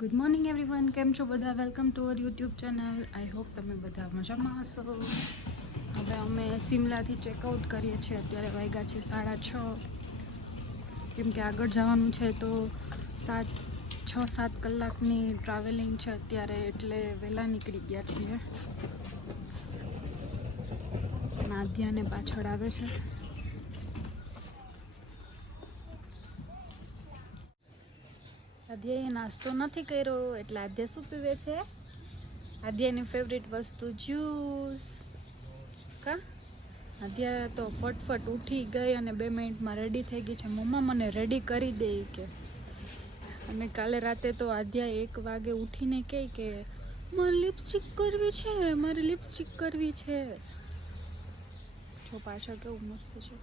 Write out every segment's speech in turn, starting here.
Good morning everyone, કેમ છો બધા? Welcome to our YouTube channel. I hope તમે બધા મજામાં હશો. હવે અમે સિમલાથી ચેકઆઉટ કરીએ છીએ. અત્યારે વાગ્યા છે 6:30, કેમ કે આગળ જવાનું છે તો 6-7 કલાકની ટ્રાવેલિંગ છે અત્યારે, એટલે વહેલા નીકળી ગયા છીએ. નાદિયાને પાછળ આવે છે. આદ્યાએ નાસ્તો નથી કર્યો, એટલે આદ્યા શું પીવે છે? આદ્યાની ફેવરેટ વસ્તુ જ્યુસ. કા આદ્યા તો ફટફટ ઉઠી ગઈ અને 2 મિનિટમાં રેડી થઈ ગઈ છે. મમ્મા મને રેડી કરી દે કે. અને કાલે રાતે તો આદ્યા 1 વાગે ઉઠીને કહે કે મારે લિપસ્ટિક કરવી છે, મારે લિપસ્ટિક કરવી છે. જો પાછળ કેવું મસ્ત છે.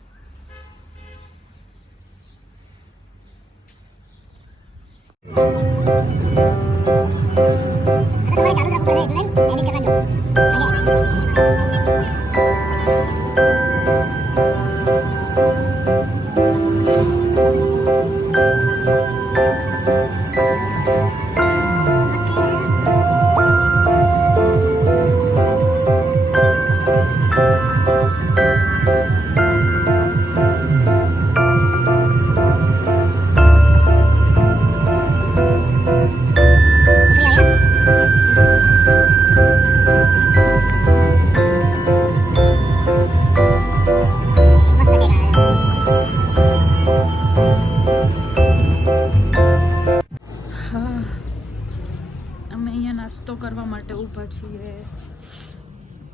અમે અહીંયા નાસ્તો કરવા માટે ઊભા છીએ.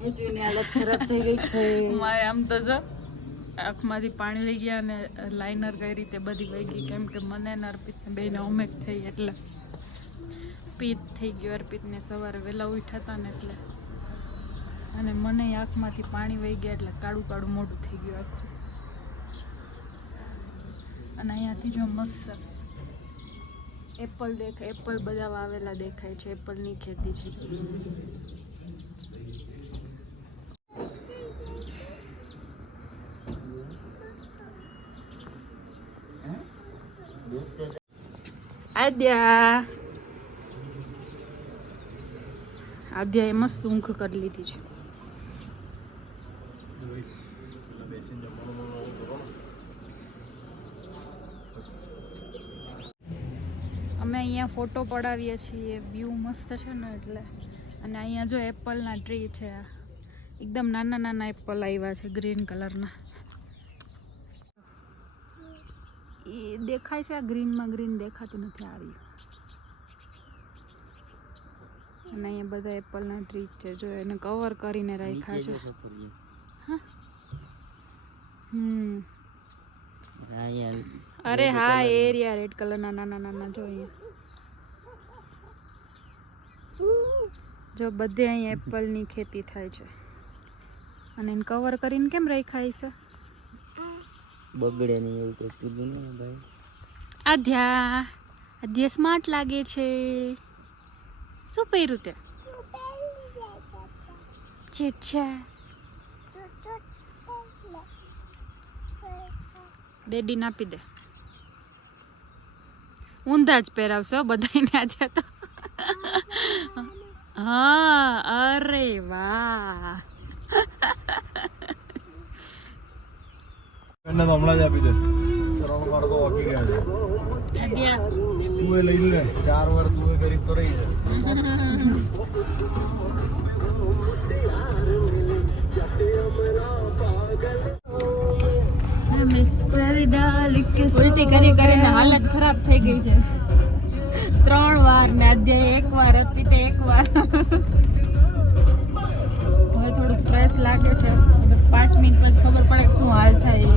એની હાલત ખરાબ થઈ ગઈ છે. મારે આમ તો જો આંખમાંથી પાણી વહી ગયા અને લાઇનર કઈ રીતે બધી વહી ગઈ, કેમ કે મને ને અર્પિતને બેને ઓમેક થઈ, એટલે પિત્ત થઈ ગયું. અર્પિતને સવારે વહેલા ઉઠ્યા હતા ને એટલે, અને મને આંખમાંથી પાણી વહી ગયા એટલે કાળું કાળું મોઢું થઈ ગયું આખું. અને અહીંયાથી જો મસ્ત એપલ દેખાય, એપલ બધા વાવેલા દેખાય છે. એપલની ખેતી છે. આદ્યાએ મસ્ત ઊંઘ કરી લીધી છે. અમે અહીંયા ફોટો પડાવીએ છીએ, વ્યૂ મસ્ત છે ને એટલે. અને અહીંયા જો એપલના ટ્રી છે, એકદમ નાના નાના એપલ આવ્યા છે ગ્રીન કલરના. એ દેખાય છે, આ ગ્રીનમાં ગ્રીન દેખાતું નથી આ રહ્યું. અને અહીંયા બધા એપલના ટ્રી છે, જો એને કવર કરીને રાખ્યા છે. અરે હા, એરિયા રેડ કલરના નાના નાના જો અહીંયા જો બધે અહીંયા એપલની ખેતી થાય છે. અને એને કવર કરીને કેમ રાખ્યા છે? બગડે નહીં એવું તો કીધું ને ભાઈ. આદ્યા સ્માર્ટ લાગે છે. શું પહેર્યું તે? ડેડી નાપી દે. ઊંધા જ પહેરાવશો બધાને આજે તો. હા, અરે વાહ. એને તો હમણાં જ આપી દે. ત્રણ વાર તો વાગી ગયા છે. તું એ લઈ લે, 4 વાર તું એ કરી તો રહી છે. ઉલટી કરી કરીને હાલત ખરાબ થઈ ગઈ છે. 3 વાર ને આદ્યાએ 1 વાર, અર્પિતે 1 વાર. હવે થોડુંક ફ્રેશ લાગે છે. 5 મિનિટ પછી ખબર પડે કે શું હાલ થાય.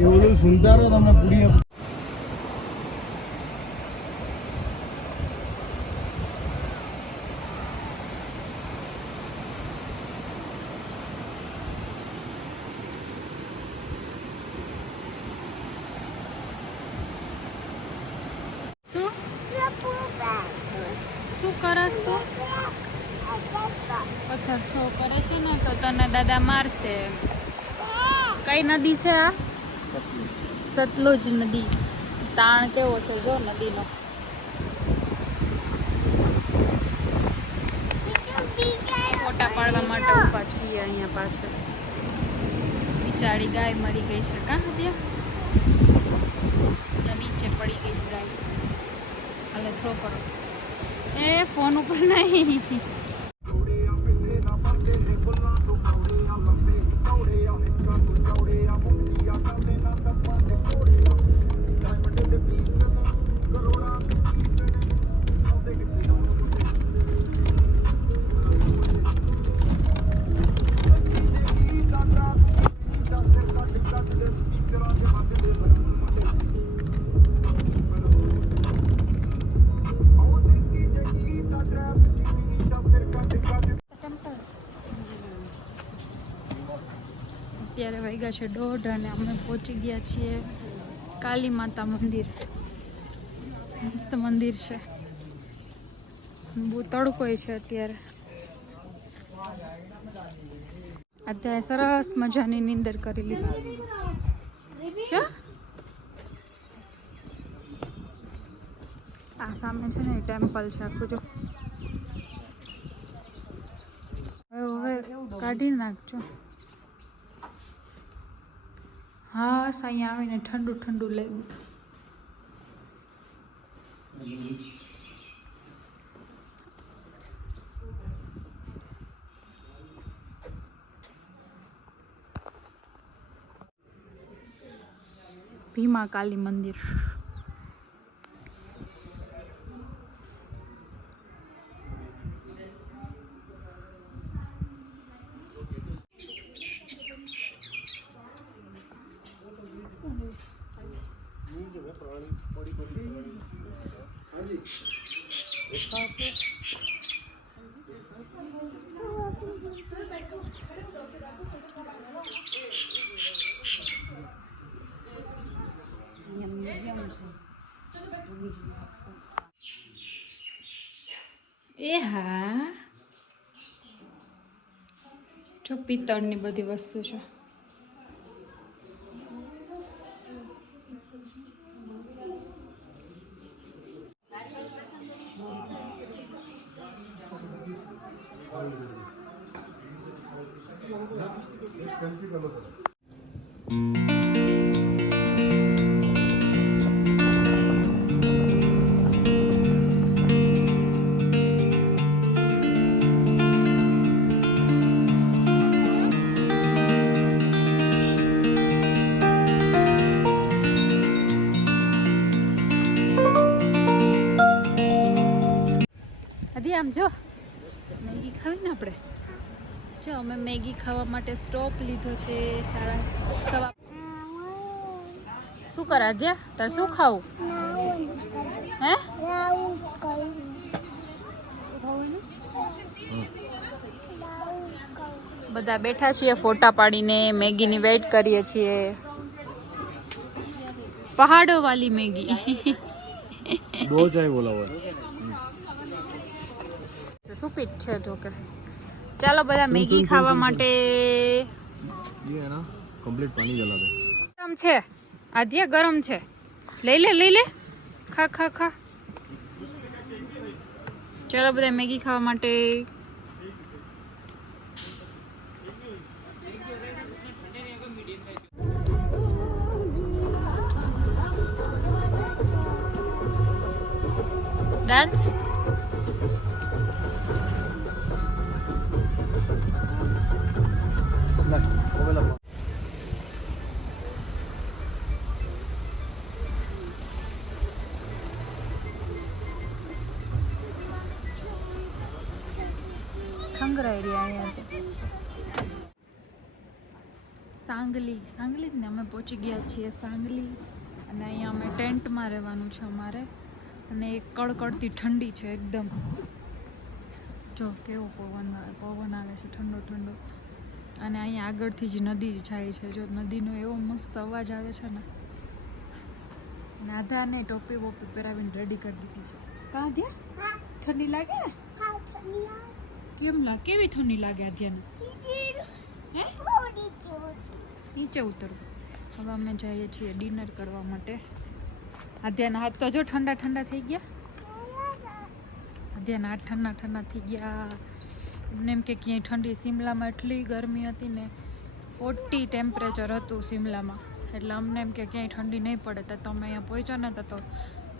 એ ઓલું સુંદરો તમને પૂરી શું કરસ તું? પથ્થર છો કરે છે ને તો તને દાદા મારશે. કઈ નદી છે આ? સતલુજ નદી. તાણ કેવો છે જો નદીનો. બચાડવા માટે ઊભા છીએ અહીંયા પાછળ. બિચારી ગાય મરી ગઈ છે. કાં ત્યાં નીચે પડી ગઈ છે ગાય. હાલે થ્રો કરો. એ ફોન ઉપર નહીં. અત્યારે વાગ્યા છે 1:30 અને અમે પહોંચી ગયા છીએ કાલી માતા મંદિર. મસ્ત મંદિર છે. બહુ તડકો છે અત્યારે. અત્યારે સરસ મજાની નીંદર કરી લીધી છે. આ સામે છે ને ટેમ્પલ છે આખું. જો હવે કાઢી નાખજો. હા અહીંયા આવીને ઠંડુ ઠંડુ લાગ્યું. ભીમા કાલી મંદિર. એ હા જો પિત્તળની બધી વસ્તુ છે. આમ જો મેગી ખાવી ને આપણે. જો અમે મેગી ખાવા માટે સ્ટોપ લીધો છે. 6:30. શું કર આદ્યા? તારે શું ખાવું? હે બધા બેઠા છીએ ફોટા પાડીને. મેગીની વેઇટ કરીએ છીએ. પહાડો વાલી મેગી. दो चाय बोला हुआ સુપીટ છે જો કે. ચાલો બધા મેગી ખાવા માટે. ये है ना कंप्लीट पानी जला दे. ગરમ છે આદ્યા, ગરમ છે. લઈ લે ખા ખા ખા. ચાલો બધા મેગી ખાવા માટે. ડાન્સ ખંગરાઈ રહ્યા અહીંયા તો. સાંગલી જ ને અમે પહોંચી ગયા છીએ સાંગલી. અને અહીંયા અમે ટેન્ટમાં રહેવાનું છે અમારે. અને એક કડકડતી ઠંડી છે એકદમ. જો કેવો પવન આવે છે ઠંડો ઠંડો. અને અહીંયા આગળથી જ નદી જાય છે. જો નદીનો એવો મસ્ત અવાજ આવે છે ને. નાધાને ટોપી વોપી પહેરાવીને રેડી કરી દીધી છે. કાં આધ્યા ઠંડી લાગે ને? કેમ લાગે? કેવી ઠંડી લાગે આધ્યાને? હે નીચે ઉતરવું. હવે અમે જઈએ છીએ ડિનર કરવા માટે. આધ્યાના હાથ તો જો ઠંડા ઠંડા થઈ ગયા. આધ્યાના હાથ ઠંડા ઠંડા થઈ ગયા. એમને એમ કે ક્યાંય ઠંડી, સિમલામાં એટલી ગરમી હતી ને, 40 ટેમ્પરેચર હતું સિમલામાં, એટલે અમને એમ કે ક્યાંય ઠંડી નહીં પડે. તો તમે અહીંયા પહોંચ્યા ને તો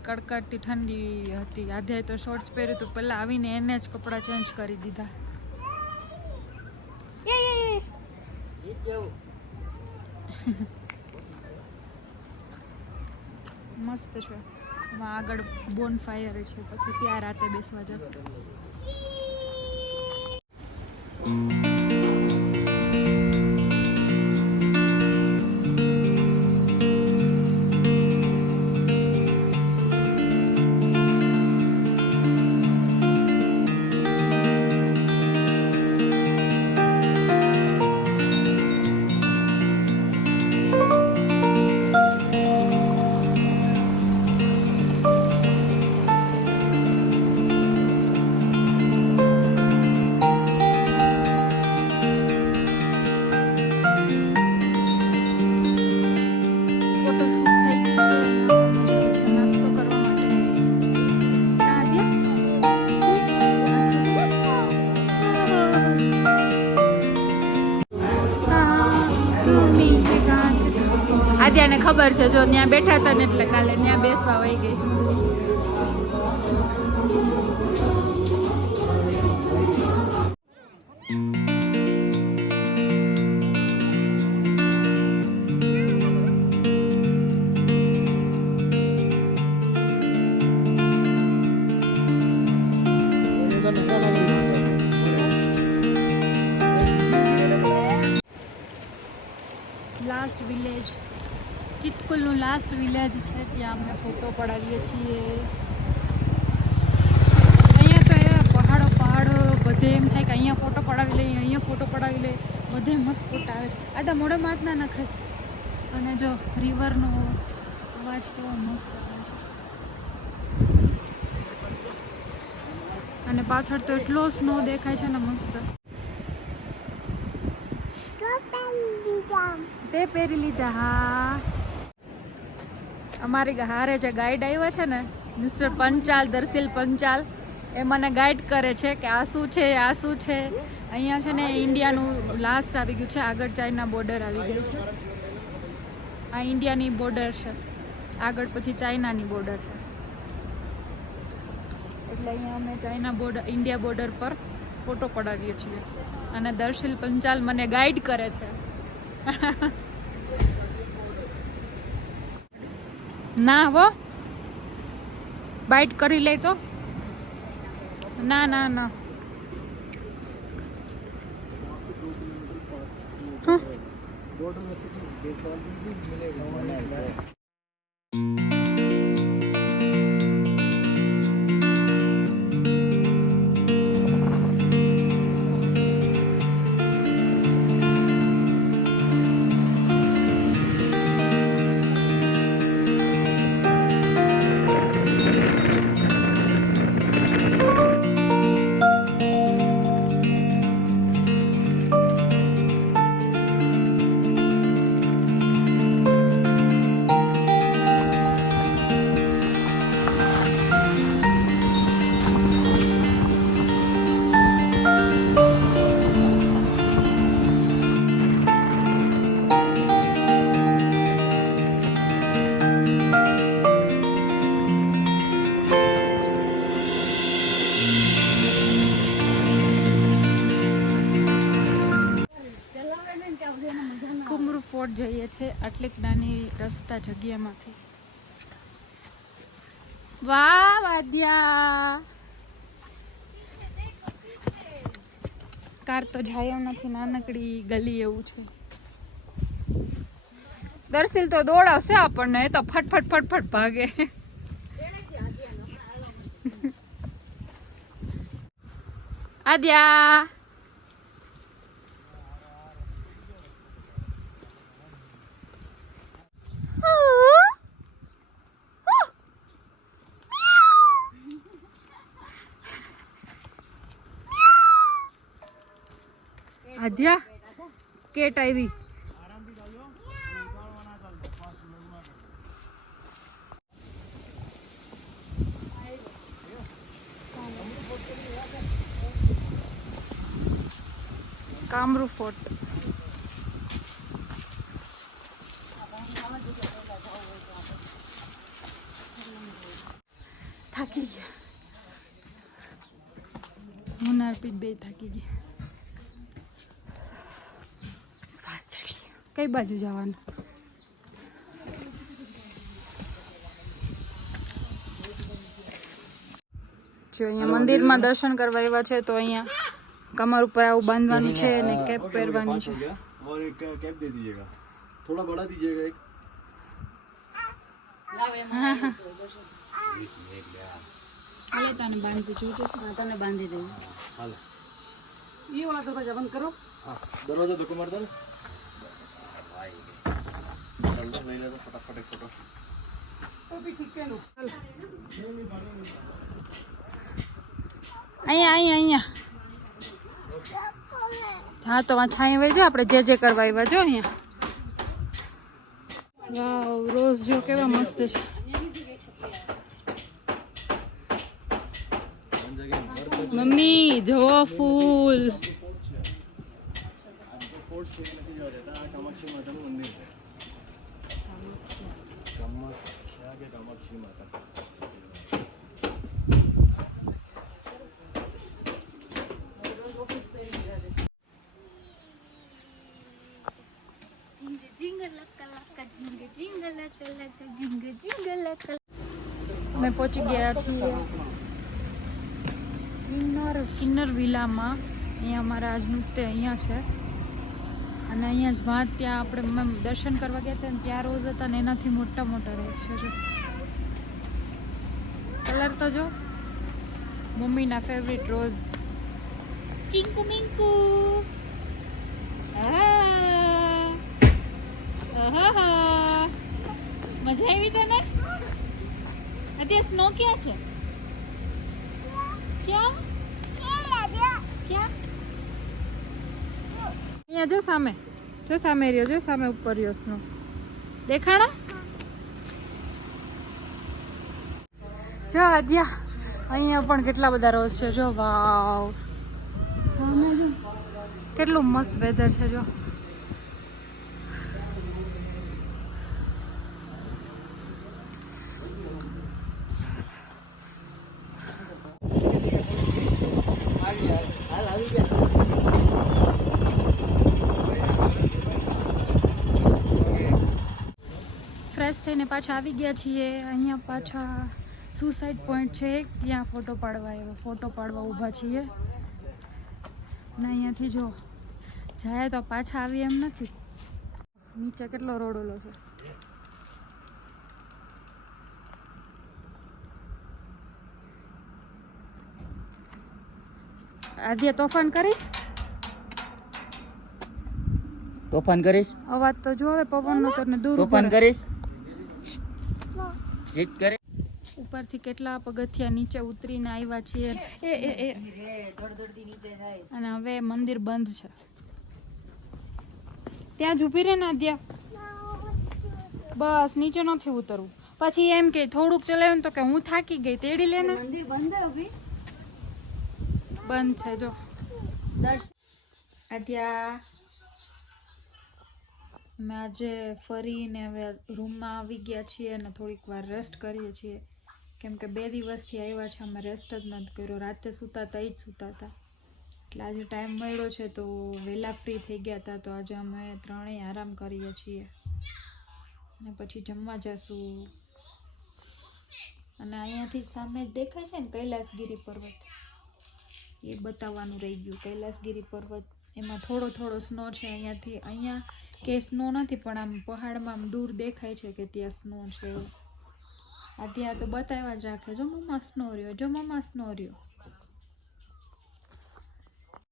કડકડતી ઠંડી હતી. આધ્યાએ તો શોર્ટ્સ પહેર્યું હતું, પહેલાં આવીને એને જ કપડાં ચેન્જ કરી દીધા. મસ્ત છે. એમાં આગળ બોન ફાયર છે, પછી ત્યાં રાતે બેસવા જશે. આદ્યાને ખબર છે, જો ત્યાં બેઠા હતા ને એટલે કાલે ત્યાં બેસવા વહી ગઈ. લાસ્ટ વિલેજ, ચિતકુલનું લાસ્ટ વિલેજ છે, ત્યાં અમે ફોટો પડાવીએ છીએ. અહીંયા તો એ પહાડો બધે એમ થાય કે અહીંયા ફોટો પડાવી લઈએ, અહીંયા ફોટો પડાવી લઈએ, બધે મસ્ત ફોટા આવે છે. આ તો મોઢે માથ ના નખાય. અને જો રિવરનો અવાજ કેવો મસ્ત આવે છે. અને પાછળ તો એટલો સ્નો દેખાય છે ને, મસ્ત. તે પહેરી લીધા. હા, અમારી હારે જે ગાઈડ આવ્યા છે ને, મિસ્ટર પંચાલ, દર્શિલ પંચાલ, એ મને ગાઈડ કરે છે કે આ શું છે, આ શું છે. અહીંયા છે ને ઇન્ડિયાનું લાસ્ટ આવી ગયું છે, આગળ ચાઇના બોર્ડર આવી ગઈ છે. આ ઇન્ડિયાની બોર્ડર છે, આગળ પછી ચાઇનાની બોર્ડર છે. એટલે અહીંયા અમે ચાઇના બોર્ડર, ઇન્ડિયા બોર્ડર પર ફોટો પડાવીએ છીએ. અને દર્શિલ પંચાલ મને ગાઈડ કરે છે. ના હો, બાઈટ કરી લે તો. ના ના ના. ફોર્ટ જઈએ છે, આટલી નાની રસ્તા જગ્યામાંથી. વાહ વાદ્યા, કાર તો જાય નથી, નાનકડી ગલી એવું છે. દર્શિલ તો દોડાવશે આપણને, એ તો ફટફટ ફટફટ ભાગે. આદ્યા, આદ્યા, કેટ આવી. કામરૂ ફોર્ટ. થાકી ગયા. હું ને અર્પિત બે થાકી ગયા. શ્વાસ ચડી ગયો. કઈ બાજુ જવાનું? જો અહીંયા મંદિરમાં દર્શન કરવા આવ્યા છે તો અહીંયા કમર ઉપર આવું બાંધવાનું છે અને કેપ પહેરવાની છે. और एक कैप दे दीजिएगा, थोड़ा बड़ा दीजिएगा एक. હાલે તને બાંધી જોજો. તને બાંધી દઉં. हाल ये वाला दरवाजा बंद करो. हाँ दरवाजा धक्का मार दो ना. चल दो ले ले दो फटाफट एक फोटो. वो भी ठीक है लो. અહીંયા અહીંયા અહીંયા. હા તો વાં છાંય વહી જો આપણે જે કરવા આવ્યા જો અહીંયા. વાવ રોઝ જો કેવા મસ્ત છે. મમ્મી જુઓ ફૂલ. कामाक्षी माता નું મંદિર છે. કામાક્ષી કે કામાક્ષી માતા. અમે પહોંચી ગયા છીએ કિન્નર વિલામાં. અહીંયા અમારા આજનું સ્ટે અહીંયા છે અને અહીંયા જ વાત ત્યાં આપણે દર્શન કરવા ગયા હતા ને ત્યાં રોઝ હતા ને એનાથી મોટા મોટા રોઝ છે. જો કલર તો જો મમ્મીના ફેવરિટ રોઝ ચિંકુ મિંકુ. મજા આવી તને? અત્યારે સ્નો ક્યાં છે? ક્યાં ક્યાં? અહીંયા જો સામે રહ્યો, જો સામે ઉપર રહ્યો સ્નો દેખાણા. જો આદ્યા અહીંયા પણ કેટલા બધા રોઝ છે. જો વાવ સામે જો કેટલું મસ્ત વેધર છે. જો ફ્રેશ થઈને પાછા આવી ગયા છીએ. અહીંયા પાછા સુસાઇડ પોઈન્ટ છે ત્યાં ફોટો પાડવા ઊભા છીએ અને અહીંયાથી જો જાય તો પાછા આવી એમ નથી. નીચે કેટલો રોડોલો છે. આદ્યા તોફાન કરીશ? તોફાન કરીશ? અવાજ તો જો હવે પવનનો તો ને દૂર તોફાન કરીશ? જીત કરે. ઉપરથી કેટલા પગથિયા નીચે ઉતરીને આવ્યા છીએ અને હવે મંદિર બંધ છે. ત્યાં જ ઊભી રહે ને આદ્યા. બસ નીચે નથી ઉતરવું. પછી એમ કે થોડુંક ચલાવ્યું તો કે હું થાકી ગઈ તેડી લે ને. મંદિર બંધ હે અભી. બંધ છે જો. આદ્યા અમે આજે ફરીને હવે રૂમમાં આવી ગયા છીએ અને થોડીક વાર રેસ્ટ કરીએ છીએ કેમ કે 2 દિવસથી આવ્યા છે અમે રેસ્ટ જ નથી કર્યો. રાતે સૂતા હતા એ જ સૂતા હતા એટલે આજે ટાઈમ મળ્યો છે તો વહેલા ફ્રી થઈ ગયા હતા તો આજે અમે ત્રણેય આરામ કરીએ છીએ અને પછી જમવા જઈશું. અને અહીંયાથી સામે જ દેખાય છે ને કૈલાસગીરી પર્વત, એ બતાવવાનું રહી ગયું. કૈલાસગીરી પર્વત એમાં થોડો સ્નો છે. અહીંયા કે સ્નો નથી પણ આમ પહાડમાં આમ દૂર દેખાય છે કે ત્યાં સ્નો છે. આ ત્યાં તો બતાવ્યા જ રાખે જો મમ્મા સ્નો રહ્યો, જો મમ્મા સ્નો રહ્યો.